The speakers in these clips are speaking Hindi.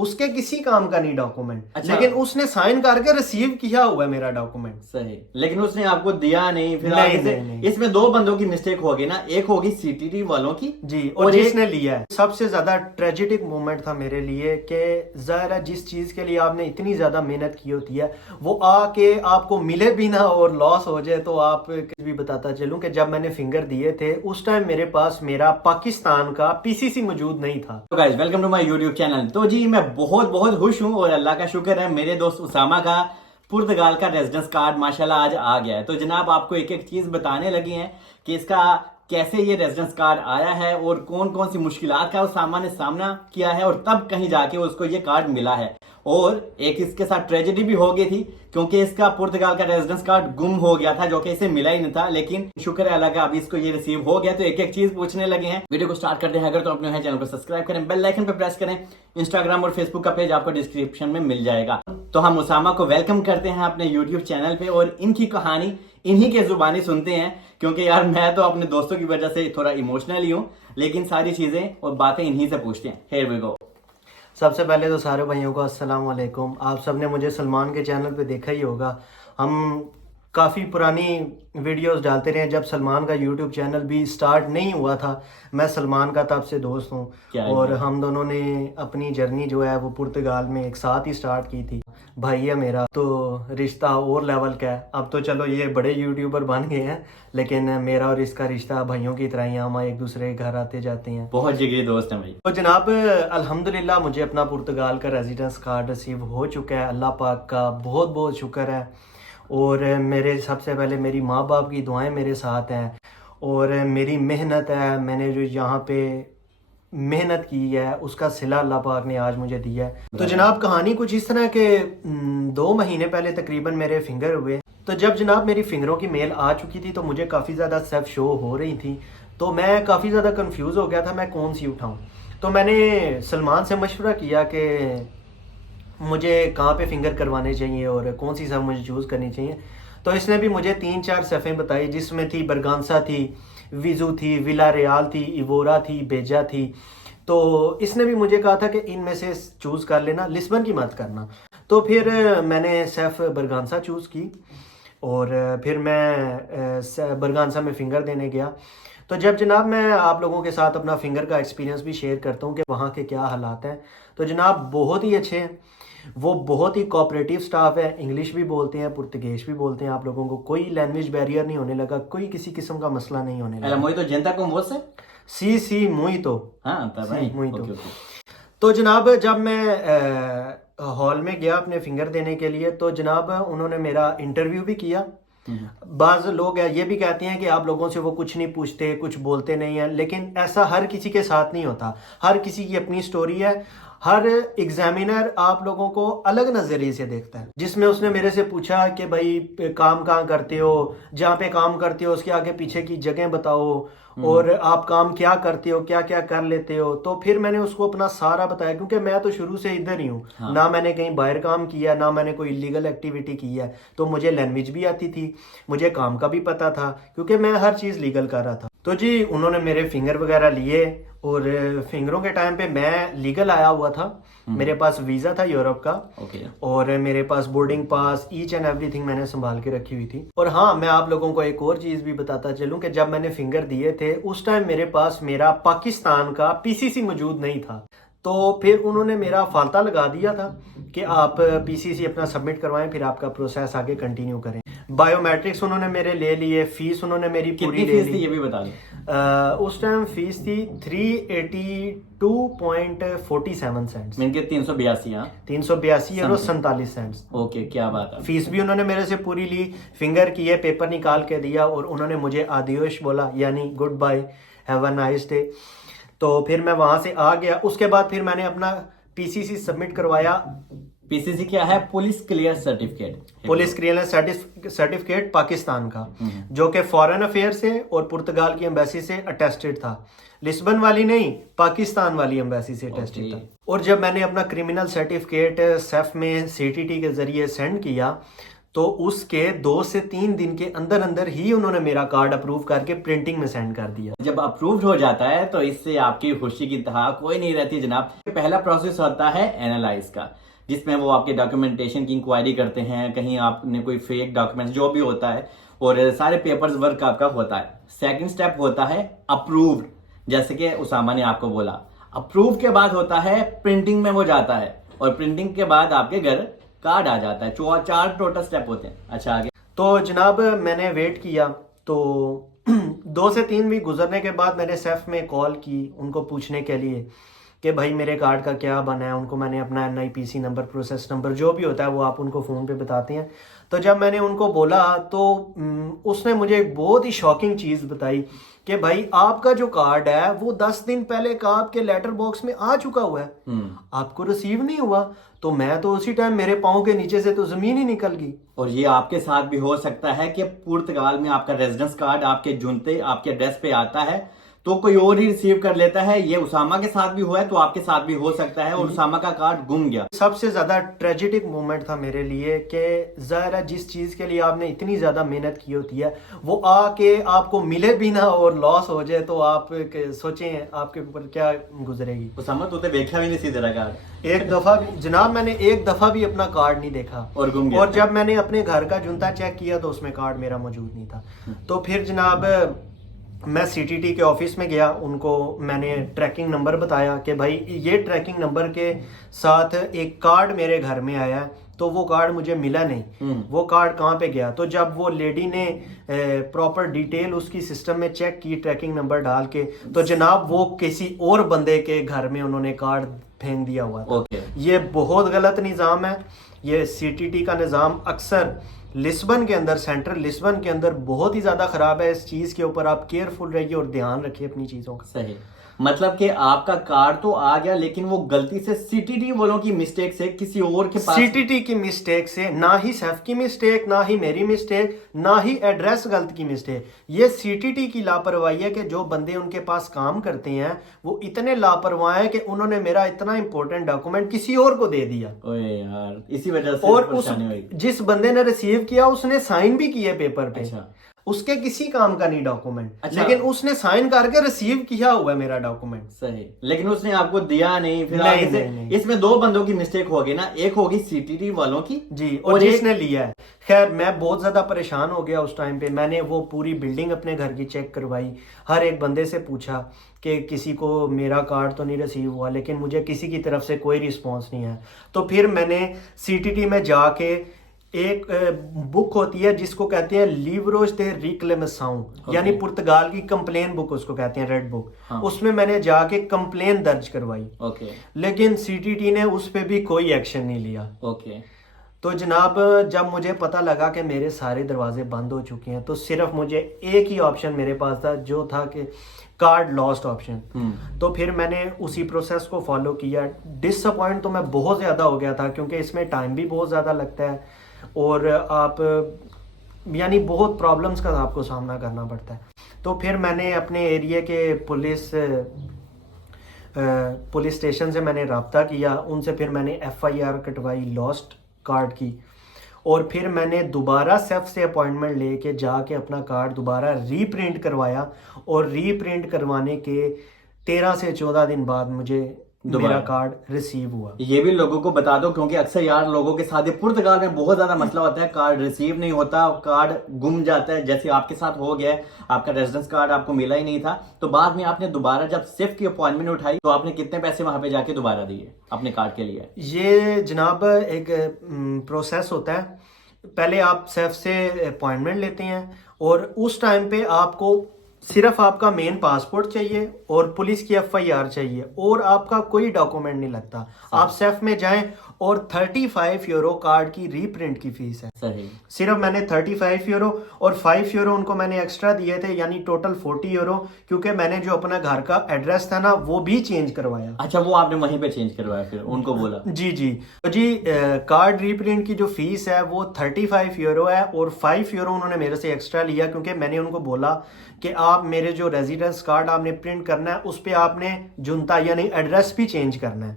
उसके किसी काम का नहीं डॉक्यूमेंट। अच्छा। लेकिन उसने साइन करके रिसीव किया हुआ है मेरा डॉक्यूमेंट। सही, लेकिन उसने आपको दिया नहीं। फिर नहीं, आगे से नहीं, नहीं। इसमें दो बंदों की मिस्टेक होगी ना, एक होगी सीटीटी वालों की जी, और जिसने लिया है। सबसे ज्यादा ट्रेजिडिक मोमेंट था मेरे लिए कि ज़ाहिर है जिस चीज के लिए आपने इतनी ज्यादा मेहनत की होती है वो आके आपको मिले भी ना और लॉस हो जाए। तो आप भी बताता चलूं कि जब मैंने फिंगर दिए थे उस टाइम मेरे पास मेरा पाकिस्तान का पीसीसी मौजूद नहीं था। तो guys welcome to my YouTube channel. तो जी मैं बहुत बहुत खुश हूँ और अल्लाह का शुक्र है मेरे दोस्त उसामा का पुर्तगाल का रेजिडेंस कार्ड माशाल्लाह आज आ गया है। तो जनाब आपको एक एक चीज बताने लगी हैं कि इसका कैसे ये रेजिडेंस कार्ड आया है और कौन कौन सी मुश्किलात का उसामा ने सामना किया है और तब कहीं जाके उसको ये कार्ड मिला है। और एक इसके साथ ट्रेजेडी भी हो गई थी क्योंकि इसका पुर्तगाल का रेजिडेंस कार्ड गुम हो गया था जो कि इसे मिला ही नहीं था, लेकिन शुक्र है अल्लाह का अभी इसको ये रिसीव हो गया। तो एक एक चीज पूछने लगे हैं। वीडियो को स्टार्ट करते हैं। अगर तो अपने चैनल को सब्सक्राइब करें, बेल आइकन पे प्रेस करें। इंस्टाग्राम और फेसबुक का पेज आपको डिस्क्रिप्शन में मिल जाएगा। तो हम उसामा को वेलकम करते हैं अपने यूट्यूब चैनल पे और इनकी कहानी इन्हीं के जुबानी सुनते हैं क्योंकि यार मैं तो अपने दोस्तों की वजह से थोड़ा इमोशनल ही हूँ, लेकिन सारी चीजें और बातें इन्हीं से पूछते हैं। Here we go. सबसे पहले तो सारे भाइयों को अस्सलाम वालेकुम। आप सबने मुझे सलमान के चैनल पे देखा ही होगा। हम काफ़ी पुरानी वीडियोस डालते रहे जब सलमान का यूट्यूब चैनल भी स्टार्ट नहीं हुआ था। मैं सलमान का तब से दोस्त हूँ और हम दोनों ने अपनी जर्नी जो है वो पुर्तगाल में एक साथ ही स्टार्ट की थी। भाई है मेरा, तो रिश्ता और लेवल का है। अब तो चलो ये बड़े यूट्यूबर बन गए हैं, लेकिन मेरा और इसका रिश्ता भाइयों की तरह ही, हम एक दूसरे के घर आते जाते हैं। बहुत जिगरी दोस्त हैं भाई। तो जनाब अल्हम्दुलिल्लाह मुझे अपना पुर्तगाल का रेजिडेंस कार्ड रिसीव हो चुका है। अल्लाह पाक का बहुत बहुत शुक्र है। और मेरे सबसे पहले मेरी माँ बाप की दुआएं मेरे साथ हैं और मेरी मेहनत है। मैंने जो यहाँ पे मेहनत की है उसका सिला अल्लाह पाक ने आज मुझे दिया है। तो जनाब कहानी कुछ इस तरह के 2 महीने पहले तकरीबन मेरे फिंगर हुए। तो जब जनाब मेरी फिंगरों की मेल आ चुकी थी तो मुझे काफ़ी ज़्यादा सेफ शो हो रही थी। तो मैं काफ़ी ज़्यादा कंफ्यूज हो गया था मैं कौन सी उठाऊं। तो मैंने सलमान से मशवरा किया कि मुझे कहाँ पे फिंगर करवाने चाहिए और कौन सी सब मुझे चूज़ करनी चाहिए। तो इसने भी मुझे 3-4 सफ़ें बताई जिसमें थी बरगांसा थी, विजू थी, विला रियाल थी, इवोरा थी, बेजा थी। तो इसने भी मुझे कहा था कि इनमें से चूज़ कर लेना, लिस्बन की मत करना। तो फिर मैंने सेफ बरगांसा चूज़ की और फिर मैं बरगांसा में फ़िंगर देने गया। तो जब जनाब मैं आप लोगों के साथ अपना फ़िंगर का एक्सपीरियंस भी शेयर करता हूँ कि वहाँ के क्या हालात हैं, तो जनाब बहुत ही अच्छे हैं। वो बहुत ही कोऑपरेटिव स्टाफ है। इंग्लिश भी बोलते हैं, पुर्तगेज भी बोलते हैं। आप लोगों को कोई लैंग्वेज बैरियर नहीं होने लगा, कोई किसी किस्म का मसला नहीं होने लगा। मोई तो जनता को मोसे सी मुई तो हाँ तब भाई मुई तो। Okay, okay. तो जनाब जब मैं हॉल में गया अपने फिंगर देने के लिए तो जनाब उन्होंने मेरा इंटरव्यू भी किया। बाज लोग ये भी कहते हैं कि आप लोगों से वो कुछ नहीं पूछते, कुछ बोलते नहीं है, लेकिन ऐसा हर किसी के साथ नहीं होता। हर किसी की अपनी स्टोरी है। हर एग्जामिनर आप लोगों को अलग नज़रिए से देखता है। जिसमें उसने मेरे से पूछा कि भाई काम कहाँ करते हो, जहाँ पे काम करते हो उसके आगे पीछे की जगह बताओ और आप काम क्या करते हो, क्या क्या कर लेते हो। तो फिर मैंने उसको अपना सारा बताया क्योंकि मैं तो शुरू से इधर ही हूँ। हाँ। ना मैंने कहीं बाहर काम किया, ना मैंने कोई इलीगल एक्टिविटी की है। तो मुझे लैंग्वेज भी आती थी, मुझे काम का भी पता था क्योंकि मैं हर चीज़ लीगल कर रहा था। तो जी उन्होंने मेरे फिंगर वगैरह लिए और फिंगरों के टाइम पे मैं लीगल आया हुआ था। मेरे पास वीज़ा था यूरोप का और मेरे पास boarding pass, each and everything मैंने संभाल के रखी हुई थी। और हाँ, मैं आप लोगों को एक और चीज़ भी बताता चलूँ कि जब मैंने फिंगर दिए थे उस टाइम मेरे पास मेरा पाकिस्तान का पीसीसी मौजूद नहीं था। तो फिर उन्होंने मेरा फालता लगा दिया था कि आप पीसीसी अपना सबमिट करवाएं, फिर आपका प्रोसेस आगे कंटिन्यू करें। बायोमेट्रिक्स उन्होंने मेरे ले लिए, फीस उन्होंने मेरी पूरी ले ली। ये भी बता दें। उस टाइम फीस थी 382.47 सेंट्स। मिनके 382। हाँ 382 यूरो 47 सेंट्स। ओके, क्या बात है। फीस भी उन्होंने मेरे से पूरी ली, फिंगर किए, पेपर निकाल के दिया और उन्होंने मुझे आदियोश बोला, यानी goodbye, have a nice day. तो फिर मैं वहां से आ गया। उसके बाद फिर मैंने अपना पीसीसी सबमिट करवाया। पीसीसी क्या है? Police clear certificate. Police clear certificate Pakistan का, जो कि फॉरेन अफेयर से और पुर्तगाल की एम्बेसी से अटेस्टेड था। लिस्बन वाली नहीं, पाकिस्तान वाली एम्बेसी से अटेस्टेड था। और जब मैंने अपना क्रिमिनल सर्टिफिकेट सेफ में सीटीटी के जरिए सेंड किया तो उसके 2 से 3 दिन के अंदर अंदर ही उन्होंने मेरा कार्ड अप्रूव करके प्रिंटिंग में सेंड कर दिया। जब अप्रूव्ड हो जाता है तो इससे आपकी खुशी की इंतहा कोई नहीं रहती जनाब। पहला प्रोसेस होता है एनालाइज का, जिसमें वो आपके डॉक्यूमेंटेशन की इंक्वायरी करते हैं, कहीं आपने कोई फेक डॉक्यूमेंट्स जो भी होता है, और सारे पेपर्स वर्क आपका होता है। सेकंड स्टेप होता है अप्रूव्ड, जैसे कि उसामा ने आपको बोला। अप्रूव के बाद होता है प्रिंटिंग में वो जाता है, और प्रिंटिंग के बाद आपके घर कार्ड आ जाता है। 4 टोटल स्टेप होते हैं। अच्छा, आगे। तो जनाब मैंने वेट किया, तो 2 से 3 वीक गुजरने के बाद मैंने सेफ में कॉल की उनको पूछने के लिए कि भाई मेरे कार्ड का क्या बना है। उनको मैंने अपना NIPC नंबर, प्रोसेस नंबर जो भी होता है वो आप उनको फ़ोन पे बताते हैं। तो जब मैंने उनको बोला तो उसने मुझे एक बहुत ही शॉकिंग चीज़ बताई कि भाई आपका जो कार्ड है वो 10 दिन पहले का आपके लेटर बॉक्स में आ चुका हुआ है, आपको रिसीव नहीं हुआ। तो मैं तो उसी टाइम मेरे पाँव के नीचे से तो ज़मीन ही निकल गई। और ये आपके साथ भी हो सकता है कि पुर्तगाल में आपका रेजिडेंस कार्ड आपके जूनते आपके एड्रेस पे आता है तो कोई और ही रिसीव कर लेता है। ये उसामा के साथ भी हुआ है, तो आपके साथ भी हो सकता है, और उसामा का कार्ड गुम गया। सबसे ज्यादा ट्रेजिक मोमेंट था मेरे लिए कि ज़ाहिर है जिस चीज के लिए आपने इतनी ज्यादा मेहनत की होती है वो आके आपको मिले भी ना और लॉस हो जाए, तो आप सोचें आपके ऊपर क्या गुजरेगी। उसामा तो देखा भी नहीं सी तेरा कार्ड। एक दफा भी जनाब मैंने एक दफा भी अपना कार्ड नहीं देखा, और गुम गया। और जब मैंने अपने घर का जुंता चेक किया तो उसमें कार्ड मेरा मौजूद नहीं था। तो फिर जनाब मैं CTT के ऑफिस में गया, उनको मैंने ट्रैकिंग नंबर बताया कि भाई ये ट्रैकिंग नंबर के साथ एक कार्ड मेरे घर में आया है, तो वो कार्ड मुझे मिला नहीं, वो कार्ड कहाँ पे गया। तो जब वो लेडी ने प्रॉपर डिटेल उसकी सिस्टम में चेक की ट्रैकिंग नंबर डाल के, तो जनाब वो किसी और बंदे के घर में उन्होंने कार्ड फेंक दिया हुआ था। ये बहुत गलत निज़ाम है। ये CTT का निज़ाम अक्सर लिस्बन के अंदर, सेंट्रल लिस्बन के अंदर बहुत ही ज़्यादा ख़राब है। इस चीज़ के ऊपर आप केयरफुल रहिए और ध्यान रखिए अपनी चीज़ों का। सही, मतलब कि आपका कार्ड तो आ गया, लेकिन वो गलती से CTT वालों की मिस्टेक से किसी और के पास, CTT की मिस्टेक से, ना ही सेफ की मिस्टेक, ना ही मेरी मिस्टेक, ना ही एड्रेस गलत की मिस्टेक। ये CTT की लापरवाही है कि जो बंदे उनके पास काम करते हैं वो इतने लापरवाह हैं कि उन्होंने मेरा इतना इंपॉर्टेंट डॉक्यूमेंट किसी और को दे दिया। ओए यार, इसी वजह से और परेशानी हुई। जिस बंदे ने रिसीव किया उसने साइन भी किए पेपर पे। अच्छा। उसके किसी काम का नहीं डॉक्यूमेंट। अच्छा। लेकिन उसने साइन करके रिसीव किया हुआ है मेरा डॉक्यूमेंट। सही, लेकिन उसने आपको दिया नहीं। फिर नहीं, आगे से नहीं। इसमें 2 बंदों की मिस्टेक होगी ना, एक होगी CTT वालों की जी, और जिसने लिया है। खैर मैं बहुत ज्यादा परेशान हो गया उस टाइम पे। मैंने वो पूरी बिल्डिंग अपने घर की चेक करवाई, हर एक बंदे से पूछा कि किसी को मेरा कार्ड तो नहीं रिसीव हुआ, लेकिन मुझे किसी की तरफ से कोई रिस्पॉन्स नहीं है। तो फिर मैंने CTT में जाके, एक बुक होती है जिसको कहते हैं लिवरोज दे रिक्लेमेसाउं, यानी पुर्तगाल की कंप्लेन बुक उसको कहते हैं, रेड बुक। हाँ। उसमें मैंने जाके कंप्लेन दर्ज करवाई। ओके। लेकिन CTT ने उस पे भी कोई एक्शन नहीं लिया। ओके। तो जनाब जब मुझे पता लगा कि मेरे सारे दरवाजे बंद हो चुके हैं, तो सिर्फ मुझे एक ही ऑप्शन मेरे पास था, जो था कि कार्ड लॉस्ट ऑप्शन। तो फिर मैंने उसी प्रोसेस को फॉलो किया। डिसअपॉइंट तो मैं बहुत ज़्यादा हो गया था, क्योंकि इसमें टाइम भी बहुत ज़्यादा लगता है और आप यानी बहुत प्रॉब्लम्स का आपको सामना करना पड़ता है। तो फिर मैंने अपने एरिया के पुलिस स्टेशन से मैंने रब्ता किया उनसे। फिर मैंने FIR कटवाई लॉस्ट कार्ड की, और फिर मैंने दोबारा सेफ से अपॉइंटमेंट लेके जाके अपना कार्ड दोबारा रीप्रिंट करवाया, और रीप्रिंट करवाने के 13 से 14 दिन बाद मुझे मेरा कार्ड रिसीव हुआ। ये भी लोगों को बता दो, क्योंकि अक्सर यार लोगों के साथ पुर्तगाल में बहुत ज्यादा मसला होता है, कार्ड रिसीव नहीं होता, कार्ड गुम जाता है, जैसे आपके साथ हो गया है। आपका रेजिडेंस कार्ड आपको मिला ही नहीं था, तो बाद में आपने दोबारा जब सिर्फ की अपॉइंटमेंट उठाई तो आपने कितने पैसे वहां पे जाके दोबारा दिए अपने कार्ड के लिए? ये जनाब एक प्रोसेस होता है। पहले आप सेफ से अपॉइंटमेंट लेते हैं, और उस टाइम पे आपको सिर्फ आपका मेन पासपोर्ट चाहिए और पुलिस की FIR चाहिए, और आपका कोई डॉक्यूमेंट नहीं लगता। आप सेफ में जाएं, और 35 यूरो कार्ड की रीप्रिंट की फीस है। सही। सिर्फ मैंने 35 यूरो और 5 यूरो उनको मैंने एक्स्ट्रा दिए थे, यानी टोटल 40 यूरो, क्योंकि मैंने जो अपना घर का एड्रेस था ना वो भी चेंज करवाया। अच्छा, वो आपने वहीं पे चेंज करवाया, फिर उनको बोला? जी जी। तो जी कार्ड रीप्रिंट की जो फीस है वो 35 यूरो है, और 5 यूरो उन्होंने मेरे से एक्स्ट्रा लिया, क्योंकि मैंने उनको बोला कि आप मेरे जो रेजिडेंस कार्ड आपने प्रिंट करना है उस पर आपने जुनता यानी एड्रेस भी चेंज करना है।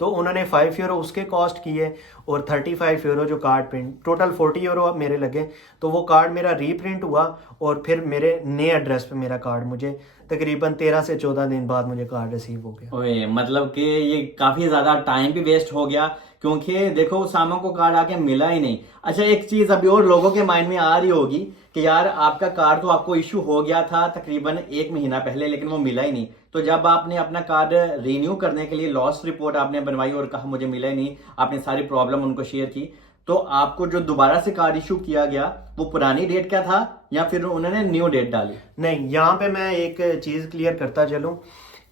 तो उन्होंने 5 यूरो उसके कॉस्ट किए और 35 यूरो जो कार्ड प्रिंट, टोटल 40 यूरो मेरे लगे। तो वो कार्ड मेरा रीप्रिंट हुआ और फिर मेरे नए एड्रेस पे मेरा कार्ड मुझे तकरीबन 13 से 14 दिन बाद मुझे कार्ड रिसीव हो गया। ओए मतलब कि ये काफी ज्यादा टाइम भी वेस्ट हो गया, क्योंकि देखो उसामा को कार्ड आके मिला ही नहीं। अच्छा, एक चीज अभी और लोगों के माइंड में आ रही होगी कि यार आपका कार्ड तो आपको इशू हो गया था तकरीबन 1 महीना पहले, लेकिन वो मिला ही नहीं। तो जब आपने अपना कार्ड रिन्यू करने के लिए लॉस्ट रिपोर्ट आपने बनवाई और कहा मुझे मिला ही नहीं, आपने सारी प्रॉब्लम उनको शेयर की, तो आपको जो दोबारा से कार्ड इशू किया गया वो पुरानी डेट का था या फिर उन्होंने न्यू डेट डाली? नहीं, यहाँ पे मैं एक चीज क्लियर करता चलूं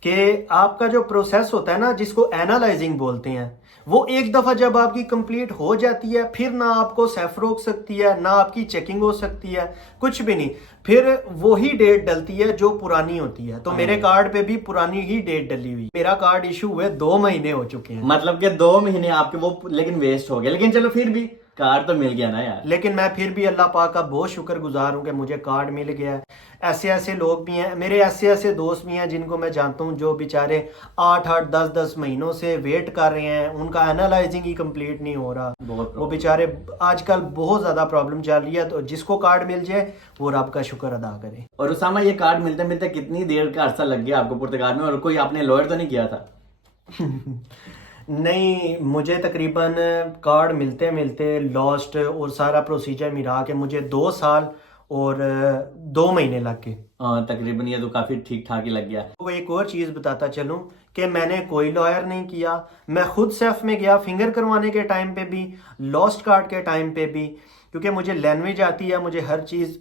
कि आपका जो प्रोसेस होता है ना, जिसको एनालाइजिंग बोलते हैं, वो एक दफा जब आपकी कंप्लीट हो जाती है फिर ना आपको सेफ रोक सकती है, ना आपकी चेकिंग हो सकती है, कुछ भी नहीं। फिर वही डेट डलती है जो पुरानी होती है। तो मेरे कार्ड पे भी पुरानी ही डेट डली हुई। मेरा कार्ड इशू हुए 2 महीने हो चुके हैं। मतलब कि 2 महीने आपके वो लेकिन वेस्ट हो गए, लेकिन चलो फिर भी कार्ड तो मिल गया ना यार। लेकिन मैं फिर भी अल्लाह पाक का बहुत शुक्रगुजार हूँ कि मुझे कार्ड मिल गया है। ऐसे ऐसे लोग भी हैं, मेरे ऐसे ऐसे दोस्त भी हैं जिनको मैं जानता हूँ जो बेचारे 8-8 10-10 महीनों से वेट कर रहे हैं, उनका एनालाइजिंग ही कंप्लीट नहीं हो रहा। वो बेचारे आजकल बहुत ज़्यादा प्रॉब्लम चल रही है। तो जिसको कार्ड मिल जाए वो रब का शुक्र अदा करे। और उसामा, ये कार्ड मिलते मिलते कितनी देर का अरसा लग गया आपको पुर्तगाल में, और कोई आपने लॉयर तो नहीं किया था? नहीं, मुझे तकरीबन कार्ड मिलते मिलते लॉस्ट और सारा प्रोसीजर मिला के मुझे 2 साल और 2 महीने लग गए। तकरीबन ये तो काफी ठीक ठाक ही लग गया। वो एक और चीज़ बताता चलूं कि मैंने कोई लॉयर नहीं किया, मैं खुद सेफ में गया फिंगर करवाने के टाइम पे भी, लॉस्ट कार्ड के टाइम पे भी, क्योंकि मुझे लैंग्वेज आती है, मुझे हर चीज़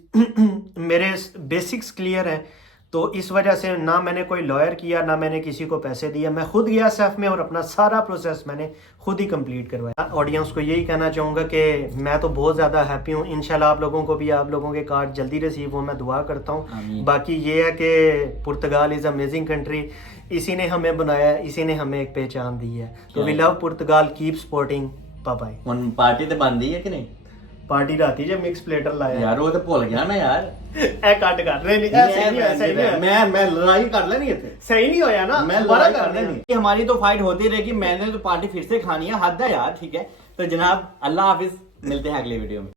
मेरे बेसिक्स क्लियर हैं। तो इस वजह से ना मैंने कोई लॉयर किया, ना मैंने किसी को पैसे दिया, मैं खुद गया सेफ में और अपना सारा प्रोसेस मैंने खुद ही कंप्लीट करवाया। ऑडियंस को यही कहना चाहूँगा कि मैं तो बहुत ज़्यादा हैप्पी हूँ। इंशाल्लाह आप लोगों को भी, आप लोगों के कार्ड जल्दी रिसीव हो, मैं दुआ करता हूँ। बाकी ये है कि पुर्तगाल इज़ अमेजिंग कंट्री। इसी ने हमें बनाया, इसी ने हमें एक पहचान दी है। तो we love Portugal, keep supporting. Bye bye. उन पार्टी तो बंद ही है कि नहीं? पार्टी राती जब मिक्स प्लेटर लाया यार वो तो भूल गया मैं यार। ए कट कर रहे नहीं, ऐसे नहीं, ऐसे नहीं। मैं लड़ाई कर लेनी थे, सही नहीं होया ना, मैं लड़ाई कर लेनी। हमारी तो फाइट होती रहेगी, मैंने तो पार्टी फिर से खानी है, हद है यार। ठीक है, तो जनाब अल्लाह हाफिज, मिलते हैं अगले वीडियो में।